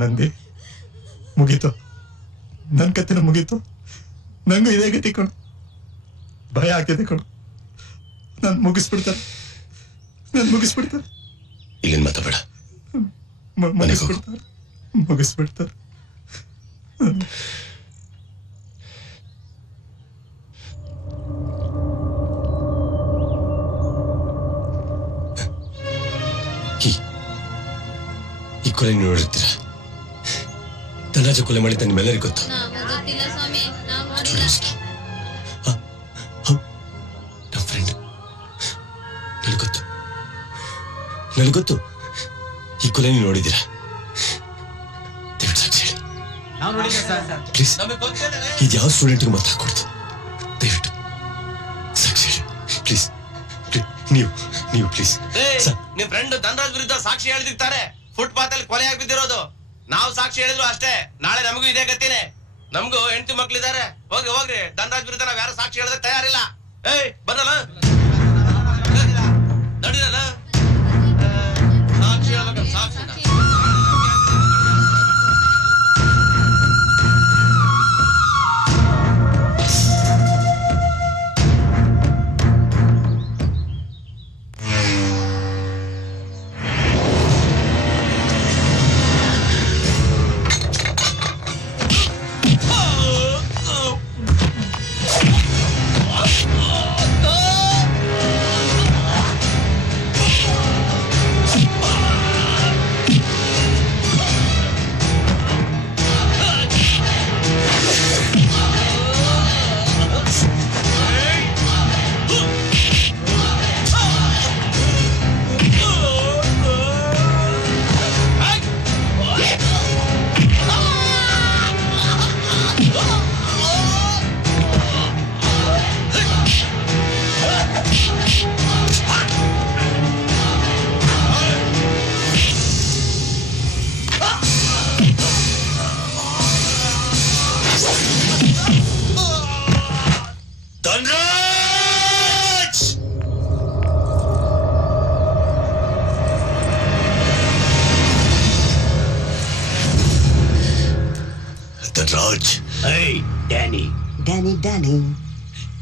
ನಂದಿ ಮುಗೀತು, ನನ್ನ ಕತ್ತಿನ ಮುಗೀತು. ನಂಗೂ ಇದೇ ಗತಿ ಕಣು, ಭಯ ಆಗ್ತಿದೆ ಕಣು. ನಾನು ಮುಗಿಸ್ಬಿಡ್ತಾರೆ. ಇಲ್ಲಿಂದ ಮಾತಾಡ. ಮುಗಿಸ್ಬಿಡ್ತಾರೆ. ಈ ಕೊಲೆ ನೋಡಿರ್ತೀರ. ಧನರಾಜ ಕೊಲೆ ಮಾಡಿದ್ದ ನಿಮ್ಮೆಲ್ಲರಿಗೂ ಗೊತ್ತು. ನಮ್ಮ ಫ್ರೆಂಡ್ ನನಗೊತ್ತು. ಈ ಕೊಲೆ ನೀವು ನೋಡಿದ್ದೀರಾ? ದಯವಿಟ್ಟು ಸಾಕ್ಷಿ ಹೇಳಿ ಪ್ಲೀಸ್. ಇದು ಯಾವ ಸ್ಟೂಡೆಂಟ್ಗೂ ಮತ ಹಾಕೊಡ್ತು. ದಯವಿಟ್ಟು ಸಾಕ್ಷಿ ಹೇಳಿ ಪ್ಲೀಸ್. ನೀವು ಪ್ಲೀಸ್. ನಿಮ್ ಫ್ರೆಂಡ್ ಧನರಾಜ್ ವಿರುದ್ಧ ಸಾಕ್ಷಿ ಹೇಳಿರ್ತಾರೆ. ಫುಟ್ಪಾತ್ ಅಲ್ಲಿ ಕೊಲೆ ಆಗಿ ಬಿದ್ದಿರೋದು. ನಾವು ಸಾಕ್ಷಿ ಹೇಳಿದ್ರು ಅಷ್ಟೇ. ನಾಳೆ ನಮಗೂ ಇದೇ ಗತಿನೇ. ನಮಗೂ ಹೆಂಡತಿ ಮಕ್ಳಿದ್ದಾರೆ. ಹೋಗ್ರಿ. ಧನರಾಜ್ ವಿರುದ್ಧ ನಾವ್ ಯಾರು ಸಾಕ್ಷಿ ಹೇಳೋದಕ್ಕೆ ತಯಾರಿಲ್ಲ. ಬರಲ್ಲ ನಡೀರಲ್ಲ. ಸಾಕ್ಷಿ ಹೇಳ್ಬೇಕಂತ ಸಾಕ್ಷಿ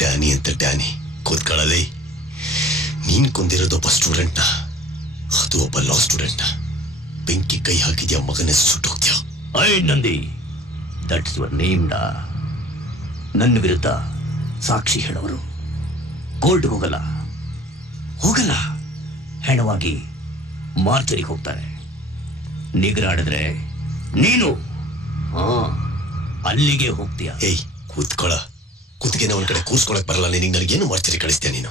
ಡ್ಯಾನಿ ಅಂತ ಡ್ಯಾನಿ ಕೂತ್ಕೊಳ್ಳಲಿ. ನೀನ್ ಕೊಂದಿರೋದೊಬ್ಬ ಸ್ಟೂಡೆಂಟ್ನ, ಅದು ಒಬ್ಬ ಲಾ ಸ್ಟೂಡೆಂಟ್ನ. ಬೆಂಕಿ ಕೈ ಹಾಕಿದ್ಯಾ ಮಗನೇ, ಸುಟ್ಟೋಗ್ತೀಯ. ನಂದಿ, ದಟ್ಸ್ ಯುವರ್ ನೇಮ್ ಡಾ. ನನ್ನ ವಿರುದ್ಧ ಸಾಕ್ಷಿ ಹೇಳೋರು ಕೋರ್ಟ್ಗೆ ಹೋಗಲ್ಲ, ಹೆಣವಾಗಿ ಮಾರ್ಚರಿಗೆ ಹೋಗ್ತಾರೆ. ನಿಗರಾಡಿದ್ರೆ ನೀನು ಅಲ್ಲಿಗೆ ಹೋಗ್ತೀಯ. ಏಯ್ ಕೂತ್ಗೆನ ಒಂದ್ ಕಡೆ ಕೂರ್ಸ್ಕೊಳಕ್ ಬರಲ್ಲ ನಿನಗೆ. ನನಗೇನು ಮಾರ್ಚರಿ ಕಳಿಸ್ತೀಯ ನೀನು?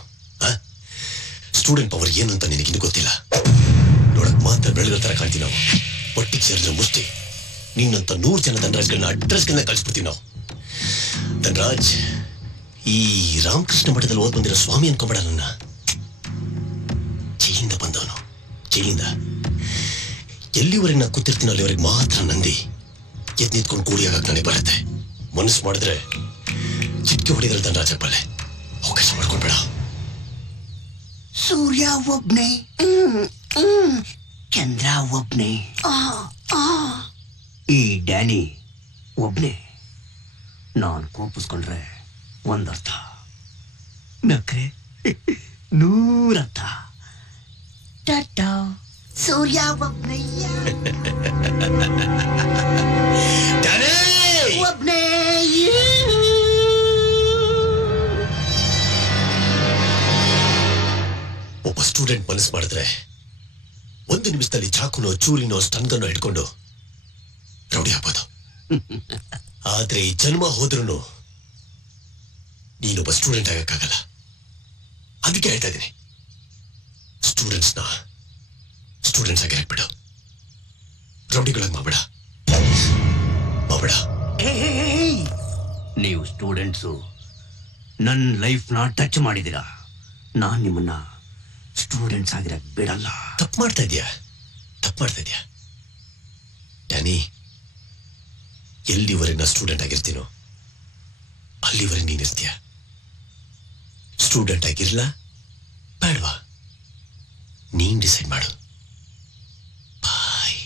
ಸ್ಟೂಡೆಂಟ್ ಪವರ್ ಏನು ಅಂತ ನಿನಗಿನ್ನು ಗೊತ್ತಿಲ್ಲ. ನೋಡಕ್ ಮಾತ್ರ ಬೆಳಗಳ ತರ ಕಾಣ್ತೀವಿ ನಾವು. ಒಟ್ಟಿಗೆ ಸೇರಿದ್ರೆ ಮುಷ್ಟಿ ನಿನ್ನಂತ 100 ಜನ ಧನರಾಜ್ಗಳನ್ನ ಅಡ್ರೆಸ್ಗಳನ್ನ ಕಳಿಸ್ಬಿಡ್ತೀವಿ ನಾವು. ಧನರಾಜ್, ಈ ರಾಮಕೃಷ್ಣ ಮಠದಲ್ಲಿ ಓದ್ ಬಂದಿರೋ ಸ್ವಾಮಿ ಅನ್ಕೊಂಬೇಡ ನನ್ನ. ಜೈಲಿಂದ ಬಂದವನು, ಜೈಲಿಂದ. ಎಲ್ಲಿವರೆಗೆ ನಾ ಕೂತಿರ್ತೀನೋ ಅಲ್ಲಿವರೆಗೆ ಮಾತ್ರ ನಂದಿ ಎದ್ ನಿಂತ್ಕೊಂಡು ಕೂಡಿಯಾಗಕ್ಕೆ ನನಗೆ ಬರುತ್ತೆ. ಮನಸ್ಸು ಮಾಡಿದ್ರೆ ಚಿಟ್ಕೆ ಹೊಡಿದ್ರೆ ಧನರಾಜ ಬಲ್ಲೆ. ಅವಕಾಶ ಮಾಡ್ಕೊಳ್ಬೇಡ. ಸೂರ್ಯ ಒಬ್ನೇ, ಚಂದ್ರ ಒಬ್ನೇ, ಈ ಡ್ಯಾನಿ ಒಬ್ನೇ. ನಾನು ಕೋಪಿಸ್ಕೊಂಡ್ರೆ ಒಂದರ್ಥ, ನಕ್ರೆ 100 ಅರ್ಥ. ಟಾಟಾ, ಸೂರ್ಯ ಒಬ್ನಯ್ಯ, ಒಬ್ನೇ. ಒಬ್ಬ ಸ್ಟೂಡೆಂಟ್ ಮನಸ್ಸು ಮಾಡಿದ್ರೆ 1 ನಿಮಿಷದಲ್ಲಿ ಚಾಕುನೋ ಚೂರಿನೋ ಸ್ಟನ್ಗನ್ನೋ ಇಟ್ಕೊಂಡು ರೌಡಿ ಆಗ್ಬೋದು. ಆದ್ರೆ ಈ ಜನ್ಮ ಹೋದ್ರೂ ನೀನೊಬ್ಬ ಸ್ಟೂಡೆಂಟ್ ಆಗಕ್ಕಾಗಲ್ಲ. ಅದಕ್ಕೆ ಹೇಳ್ತಾ ಇದ್ದೀನಿ, ಸ್ಟೂಡೆಂಟ್ಸ್ ಆಗಿ ಹಾಕ್ಬಿಡು. ರೌಡಿಗಳಾಗಿ ಮಾಡಬೇಡ. ನೀವು ಸ್ಟೂಡೆಂಟ್ಸು ನನ್ನ ಲೈಫ್ನ ಟಚ್ ಮಾಡಿದ್ದೀರಾ. ನಾನು ನಿಮ್ಮನ್ನ ಸ್ಟೂಡೆಂಟ್ಸ್ ಆಗಿರಕ್ ಬಿಡಲ್ಲ. ತಪ್ಪು ಮಾಡ್ತಾ ಇದೀಯಾ ಡ್ಯಾನಿ. ಎಲ್ಲಿವರೆಗೆ ನಾ ಸ್ಟೂಡೆಂಟ್ ಆಗಿರ್ತೀನೋ ಅಲ್ಲಿವರೆಗೆ ನೀನಿರ್ತೀಯ. ಸ್ಟೂಡೆಂಟ್ ಆಗಿರ್ಲಾ ಬೇಡವಾ ನೀನ್ ಡಿಸೈಡ್ ಮಾಡು. ಬಾಯ್.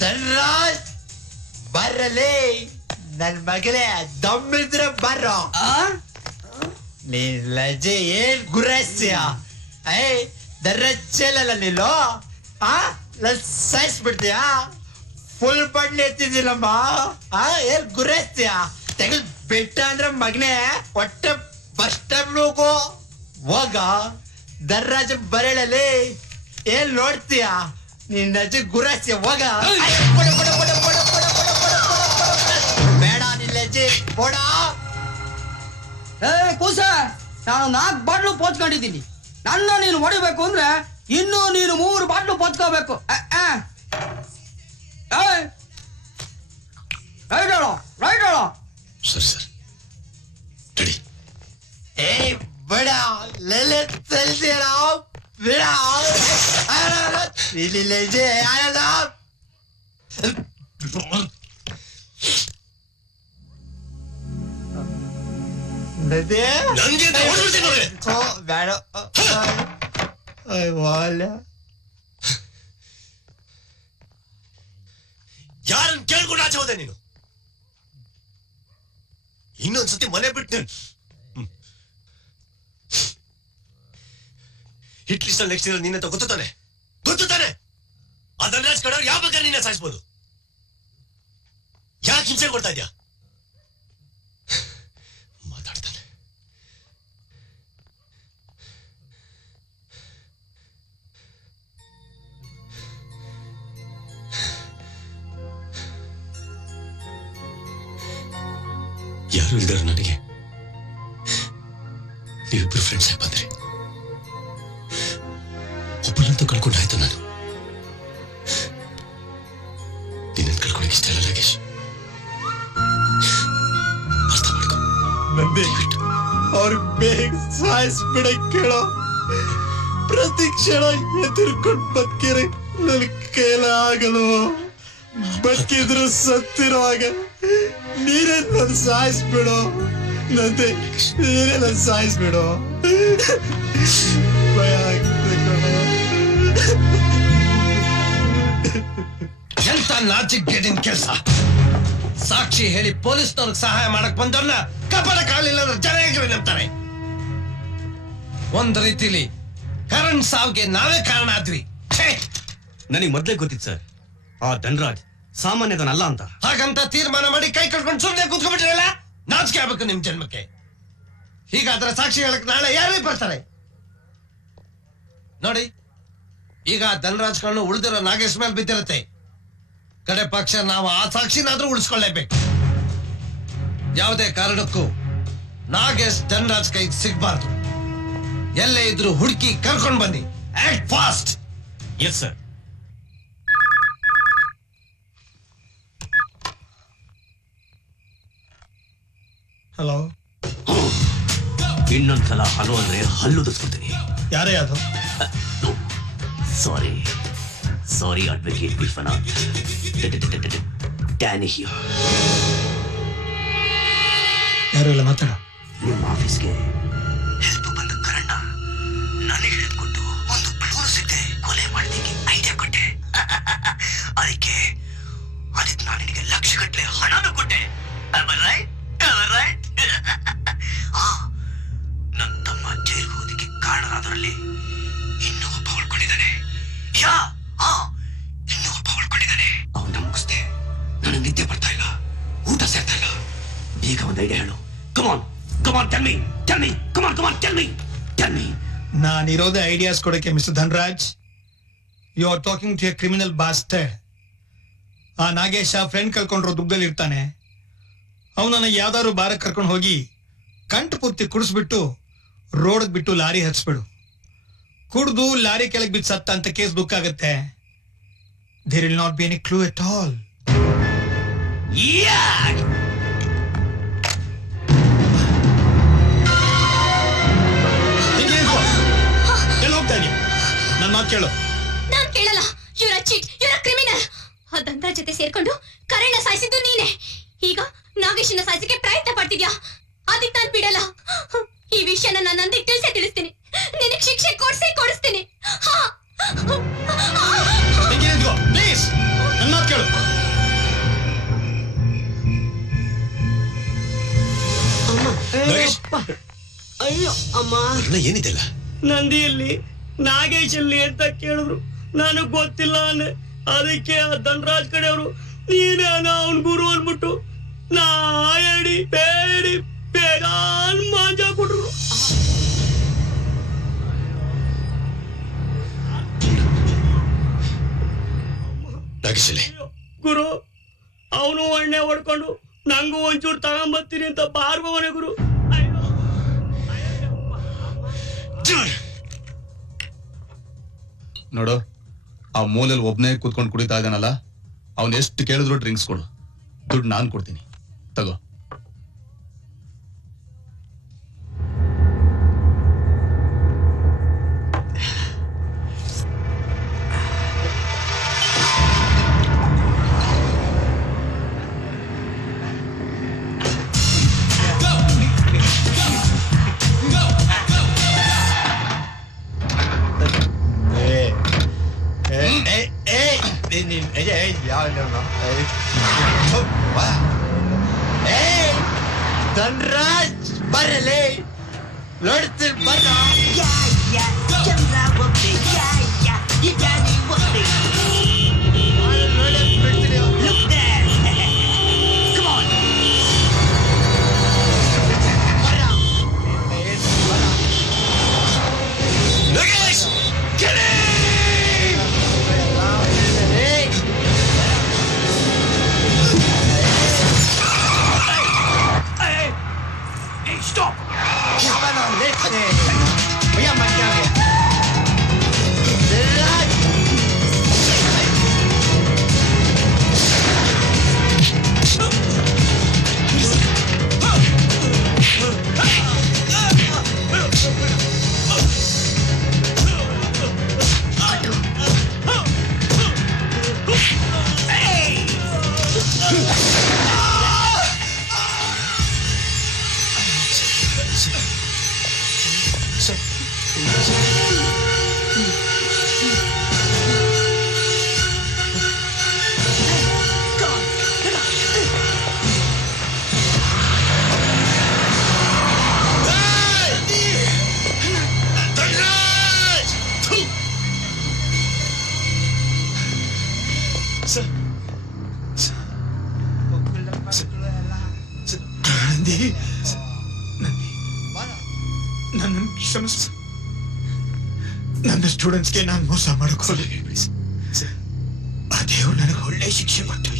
ಧನ್ರಾಜ್ ಬರ್ರಲೇ ನನ್ ಮಗಳೇ ದಮ್ಮಿದ್ರೆ ಬರ್ರೋ ನೀನ್ ಲಜೆ ಏನ್ ಗುರಾಸ್ಯ ದರ್ರಚ್ಚಲ್ಲ ನೀನು ಸಾಯಿಸ್ಬಿಡ್ತೀಯಾ ಫುಲ್ ಬಡ್ಲಿ ಎತ್ತಿದಿಲ್ಲಮ್ಮ ಏನ್ ಗುರಾಸ್ಯ ತೆಗೆದು ಬೆಟ್ಟ ಅಂದ್ರೆ ಮಗನೇ ಹೊಟ್ಟೆ ಬಸ್ ಸ್ಟಾಪ್ ಹೋಗೋ ಹೋಗ ದರ್ರಾಜ ಬರಳಲಿ ಏನ್ ನೋಡ್ತೀಯ ನಿನ್ನ ಅಜ್ಜಿ ಗುರಾಸ್ಯ ಹೋಗ ಬೇಡ ನಿನ್ನ ಅಜ್ಜಿ ಬೋಡ ಕೂಸ ನಾನು 4 ಬಾಟ್ಲು ಪೋಚ್ಕೊಂಡಿದ್ದೀನಿ ನನ್ನ ನೀನು ಹೊಡಿಬೇಕು ಅಂದ್ರೆ ಇನ್ನೂ ನೀನು 3 ಬಾಟ್ಲು ಪೋಚ್ಕೋಬೇಕು ರೈಟ್ ಹೇಳೋ ಸರಿ ಸರ್ ರೆಡಿ ಬೇಡ ಲೆಲೆ ತಲ್ತೀರ ಬೇಡ ಇಲ್ಲಿ ಲಜೆ ಆಯಲ್ಲ ನದೇ ನಂಗೆ ಅಂತ ಹೊಡ್ಬಿಡ್ತೀನಿ ನೋಡ್ರಿ. ಬೇಡ ವಾಲ ಯಾರನ್ನ ಕೇಳ್ಕೊಂಡು ಆಚೆ ಹೋದೆ ನೀನು ಇನ್ನೊಂದ್ಸತಿ ಮನೆ ಬಿಟ್ಟು ಹಿಟ್ ಲಿಸ್ಟ್ ನೆಕ್ಸ್ಟ್ ಇರೋ ನಿನ್ನ ಗೊತ್ತು ತಾನೆ ಆ ಧನರಾಜ್ ಕಡೆ ಯಾವ ಬೇಕಾದ್ರೆ ನಿನ್ನ ಸಾಯಿಸ್ಬೋದು ಯಾಕೆ ಹಿಂಸೆ ಕೊಡ್ತಾ ಇದ್ಯಾ ಮಾತಾಡ್ತಾನೆ ಯಾರು ಇಲ್ದಾರ ನನಗೆ ನೀವಿಬ್ರು ಫ್ರೆಂಡ್ಸ್ ಆಗಿ ಬಂದ್ರಿ ಒಬ್ಬನಂತೂ ಕಳ್ಕೊಂಡಾಯ್ತು ನಾನು ನಿನ್ನನ್ನು ಕಳ್ಕೊಳಕ್ಕೆ ಇಷ್ಟ ಇಲ್ಲ ನಾಗೇಶ್ ಅರ್ಥ ಮಾಡ್ಕೊ ನಂದಿ ಅವ್ರಿಗೆ ಬೇಗ ಸಾಯಿಸ್ಬಿಡ ಕೇಳೋ ಪ್ರತಿ ಕ್ಷಣ ಎದುರ್ಕೊಂಡು ಬದುಕಿರಿ ನನ್ ಕೈಲ ಆಗಲು ಬದುಕಿದ್ರು ಸತ್ತಿರುವಾಗ ನೀರೇ ನನ್ ಸಾಯಿಸ್ಬಿಡು ನಂದಿ ನೀರೇ ನನ್ ಸಾಯಿಸ್ಬಿಡು ಭಯ ಆಗ್ತದೆ ಕಣೋ. ಎಂತ ನಾಚಿಕ್ ಗೆಟಿನ ಕೆಲಸ ಸಾಕ್ಷಿ ಹೇಳಿ ಪೊಲೀಸ್ನವ್ರಿಗೆ ಸಹಾಯ ಮಾಡಕ್ ಬಂದವ್ರನ್ನ ಕಪಡ ಕಾಲಿಲ್ಲ ಜನ ಹೇಗೆ ನಂಬ್ತಾರೆ ಒಂದ್ ರೀತಿಲಿ ಕರಣ್ ಸಾವ್ಗೆ ನಾವೇ ಕಾರಣ ಆದ್ವಿ ನನಗೆ ಮೊದಲೇ ಗೊತ್ತಿತ್ತು ಸರ್ ಆ ಧನರಾಜ್ ಸಾಮಾನ್ಯದನಲ್ಲ ಅಂತ ಹಾಗಂತ ತೀರ್ಮಾನ ಮಾಡಿ ಕೈ ಕಟ್ಕೊಂಡು ಸುಮ್ಮನೆ ಕೂತ್ಕೊಂಡ್ಬಿಟ್ರಲ್ಲ ನಾಚಿಕೆ ಆಗ್ಬೇಕು ನಿಮ್ ಜನ್ಮಕ್ಕೆ ಹೀಗಾದ್ರೆ ಸಾಕ್ಷಿ ಹೇಳಕ್ ನಾಳೆ ಯಾರೇ ಬರ್ತಾರೆ ನೋಡಿ ಈಗ ಧನರಾಜ್ ಕಣ್ಣು ಉಳಿದಿರೋ ನಾಗೇಶ್ ಮೇಲೆ ಬಿದ್ದಿರುತ್ತೆ ಕಡೆ ಪಕ್ಷ ನಾವು ಆ ಸಾಕ್ಷಿನಾದ್ರೂ ಉಳಿಸ್ಕೊಳ್ಳೇಬೇಕು ಯಾವುದೇ ಕಾರಣಕ್ಕೂ ನಾಗೇಶ್ ಧನರಾಜ್ ಕೈಗೆ ಸಿಗ್ಬಾರ್ದು ಎಲ್ಲೇ ಇದ್ರು ಹುಡುಕಿ ಕರ್ಕೊಂಡು ಬನ್ನಿ act fast yes sir hello ಇನ್ನೊಂದ್ಸಲ ಹಲೋ ಅಂದ್ರೆ ಹಲ್ಲುದಿಸ್ಕೊತೀನಿ ಯಾರೇ ಅದು ಸಾರಿ ಅಡ್ವೊಕೇಟ್ ವಿಶ್ವನಾಥ್ ಡ್ಯಾನಿ ಹಿಯರ್ ಯಾರು ಇಲ್ಲ ಮಾತಾಡ ನಿಮ್ಮ ಆಫೀಸ್ಗೆ ಹೆಲ್ಪ್ ಬಂದ ಕರಣ್ಣ ನನಗೆ ಹೇಳ್ಕೊಟ್ಟು ಒಂದು ಕ್ಲೂ ಸಿಗದೆ ಕೊಲೆ ಮಾಡೋದಕ್ಕೆ ಐಡಿಯಾ ಕೊಟ್ಟೆ ಅದಕ್ಕೆ ನಾನು ನಿನಗೆ ಲಕ್ಷಗಟ್ಟಲೆ ಹಣನೂ ಕೊಟ್ಟೆ ನನ್ನ ತಮ್ಮ ಜೈಲು ಹೋದಕ್ಕೆ ಕಾರಣರಾದರಲ್ಲಿ ಇನ್ನೂ ಒಬ್ಬ ಉಳ್ಕೊಂಡಿದ್ದಾನೆ ಇನ್ನೂ ಒಬ್ಬ ಉಳ್ಕೊಂಡಿದ್ದಾನೆ ಅವನ್ನ ಮುಗಿಸ್ದೆ ನನಗೆ ನಿದ್ದೆ ಬರ್ತಾ ಇಲ್ಲ ಊಟ ಸೇರ್ತಾ ಇಲ್ಲ ಬೇಗ ಒಂದು ಐಡಿಯಾ ಹೇಳು ಕಮಾನ್ ಟೆಲ್ ಮೀ ನಾನಿರೋದೇ ಐಡಿಯಾಸ್ ಕೊಡಕ್ಕೆ mister Dhanraj you are talking to a criminal bastard ಆ ನಾಗೇಶ ಫ್ರೆಂಡ್ ಕಳ್ಕೊಂಡ್ರು ದುಗ್ಗದಲ್ಲಿ ಇರ್ತಾನೆ ಅವನನ್ನ ಯಾವ್ದಾದ್ರು ಬಾರಕ್ಕೆ ಕರ್ಕೊಂಡು ಹೋಗಿ ಕಂಠ ಪೂರ್ತಿ ಕುಡಿಸ್ಬಿಟ್ಟು ರೋಡ್ ಬಿಟ್ಟು ಲಾರಿ ಹಚ್ಬಿಡು ಕುಡ್ದು ಲಾರಿ ಕೆಳಗೆ ಬಿದ್ದು ಸತ್ತ ಅಂತ ಕೇಸ್ ಬುಕ್ ಆಗುತ್ತೆ there will not be any clue at all ಕೇಳು. ನಾನ್ ಕೇಳಲ್ಲ. you're a cheat, you're a criminal. ಆ ದಂಡ್ರಾಜ್ ಜೊತೆ ಸೇರ್ಕೊಂಡು ಕರಣ್ನ ಸಾಯಿಸಿದ್ದು ನೀನೆ. ಈಗ ನಾಗೇಶನ ಸಾಯಿಸಕ್ಕೆ ಪ್ರಯತ್ನ ಪಡ್ತಿದ್ಯಾ. ಅದಕ್ಕೆ ನಾನ್ ಬಿಡಲ್ಲ. ಈ ವಿಷಯನ ನಾನು ನಂದಿಗೆ ತಿಳಿಸ್ತೀನಿ. ನಿನಗೆ ಶಿಕ್ಷೆ ಕೊಡಿಸ್ತೀನಿ. ಪ್ಲೀಸ್ ನನ್ನ ಕೇಳು. ನಾಗೇಶ್, ಅಯ್ಯೋ ಅಮ್ಮ, ವರ್ಣ ಏನಿದೆಲ್ಲ? ನಂದಿಯಲ್ಲಿ ನಾಗೇಶ್ ಅಲ್ಲಿ ಅಂತ ಕೇಳಿದ್ರು. ನನಗ್ ಗೊತ್ತಿಲ್ಲ ಅಂದೆ. ಅದಕ್ಕೆ ಆ ಧನರಾಜ್ ಕಡೆಯವರು ನೀನೇನ ಅವನ್ ಗುರು ಅಂದ್ಬಿಟ್ಟು ನಾ ಹೇಳಿ ಬೇಡಿ ಬೇಡಾನ್ ಮಾಜಾ ಕೊಟ್ರು. ನಾಗೇಶಲ್ಲಿ ಗುರು, ಅವನು ಎಣ್ಣೆ ಹೊಡ್ಕೊಂಡು ನಂಗೂ ಒಂಚೂರು ತಗೊಂಬತ್ತೀನಿ ಅಂತ ಬಾರ್ಬವನೆ ಗುರು. ನೋಡು, ಆ ಮೂಲೆಯಲ್ಲಿ ಒಬ್ನೇ ಕೂತ್ಕೊಂಡು ಕುಡಿತಾ ಇದ್ದಾನಲ್ಲ, ಅವನ್ ಎಷ್ಟು ಕೇಳಿದ್ರು ಡ್ರಿಂಕ್ಸ್ ಕೊಡು. ದುಡ್ಡು ನಾನ್ ಕೊಡ್ತೀನಿ, ತಗೋ. ಧನ್ರಾಜ್ ಬರಲೇ ನೋಡ್ತೀನಿ ಬರ. Nagesh, get in! Stop! Chiamano lettere! Vogliamo andare! Nandi, ನನ್ನ ಕ್ಷಮಿಸು. ನನ್ನ ಸ್ಟೂಡೆಂಟ್ಸ್ಗೆ ನಾನು ಮೋಸ ಮಾಡೋಕೋಲ್ಲ. ಆ ದೇವ್ರು ನನಗೆ ಒಳ್ಳೆ ಶಿಕ್ಷೆ ಕೊಟ್ಟು.